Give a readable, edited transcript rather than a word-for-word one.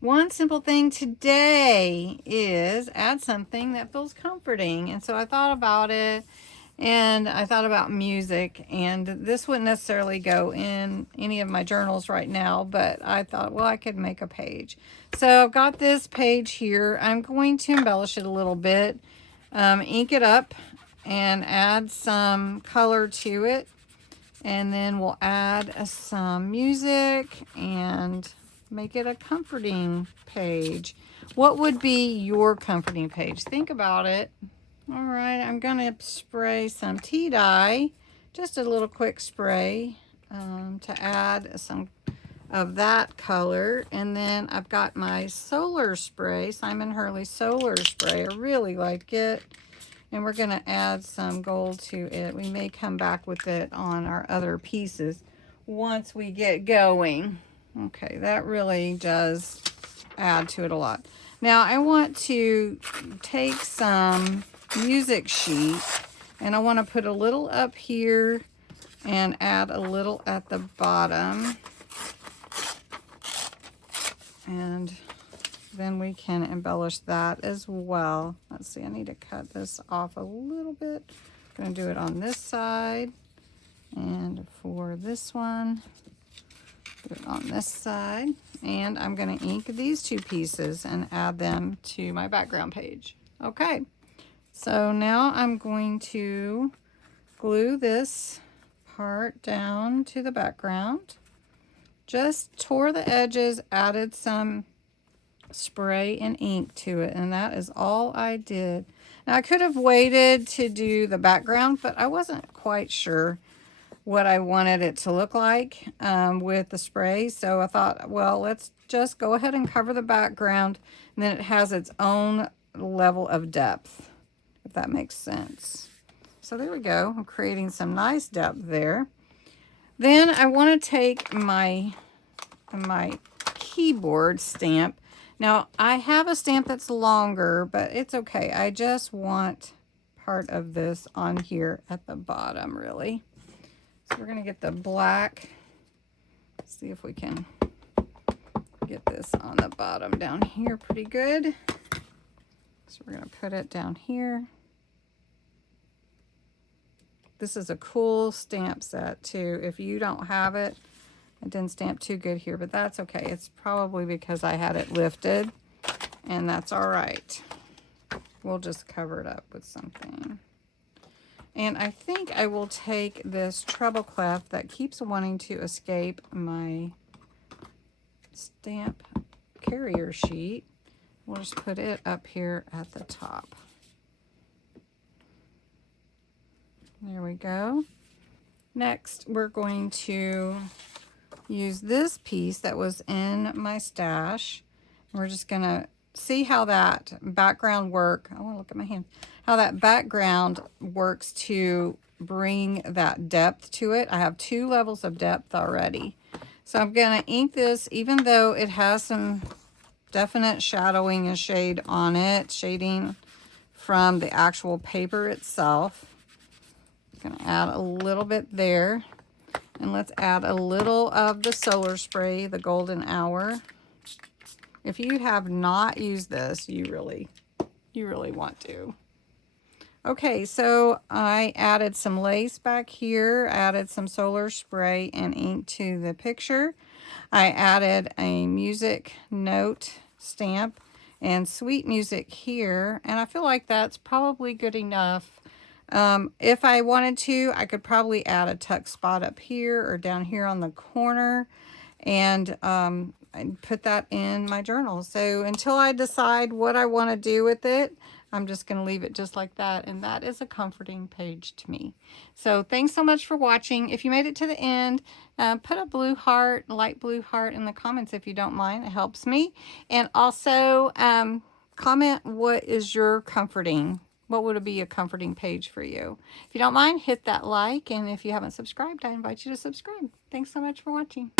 One simple thing today is add something that feels comforting. And so I thought about it, and I thought about music, and this wouldn't necessarily go in any of my journals right now, but I thought, well, I could make a page. So I've got this page here. I'm going to embellish it a little bit, ink it up, and add some color to it. And then we'll add some music and make it a comforting page. What would be your comforting page? Think about it. All right, I'm gonna spray some tea dye, just a little quick spray to add some of that color. And then I've got my solar spray, Simon Hurley solar spray. I really like it. And we're gonna add some gold to it. We may come back with it on our other pieces once we get going. Okay, that really does add to it a lot. Now I want to take some music sheet, and I want to put a little up here and add a little at the bottom, and then we can embellish that as well. Let's see, I need to cut this off a little bit. I'm going to do it on this side, and for this one, do it on this side. And I'm going to ink these two pieces and add them to my background page. Okay, so now I'm going to glue this part down to the background. Just tore the edges, added some spray and ink to it, and that is all I did. Now I could have waited to do the background, but I wasn't quite sure what I wanted it to look like with the spray. So I thought, well, let's just go ahead and cover the background, and then it has its own level of depth, if that makes sense. So there we go. I'm creating some nice depth there. Then I want to take my keyboard stamp. Now I have a stamp that's longer, but it's okay. I just want part of this on here at the bottom, really. So we're going to get the black. See if we can get this on the bottom down here pretty good. So we're going to put it down here. This is a cool stamp set too. If you don't have it, it didn't stamp too good here, but that's okay. It's probably because I had it lifted, and that's all right. We'll just cover it up with something. And I think I will take this treble clef that keeps wanting to escape my stamp carrier sheet. We'll just put it up here at the top. There we go. Next, we're going to use this piece that was in my stash. We're just going to see how that background work. I want to look at my hand. How that background works to bring that depth to it. I have 2 levels of depth already. So I'm going to ink this, even though it has some definite shadowing and shade on it, shading from the actual paper itself. I'm going to add a little bit there. And let's add a little of the solar spray, the golden hour. If you have not used this, you really want to. Okay, so I added some lace back here, added some solar spray and ink to the picture. I added a music note stamp and sweet music here, and I feel like that's probably good enough. If I wanted to, I could probably add a tuck spot up here or down here on the corner, and put that in my journal. So until I decide what I want to do with it, I'm just going to leave it just like that. And that is a comforting page to me. So thanks so much for watching. If you made it to the end, put a blue heart, light blue heart in the comments if you don't mind. It helps me. And also comment what is your comforting. What would be a comforting page for you? If you don't mind, hit that like. And if you haven't subscribed, I invite you to subscribe. Thanks so much for watching.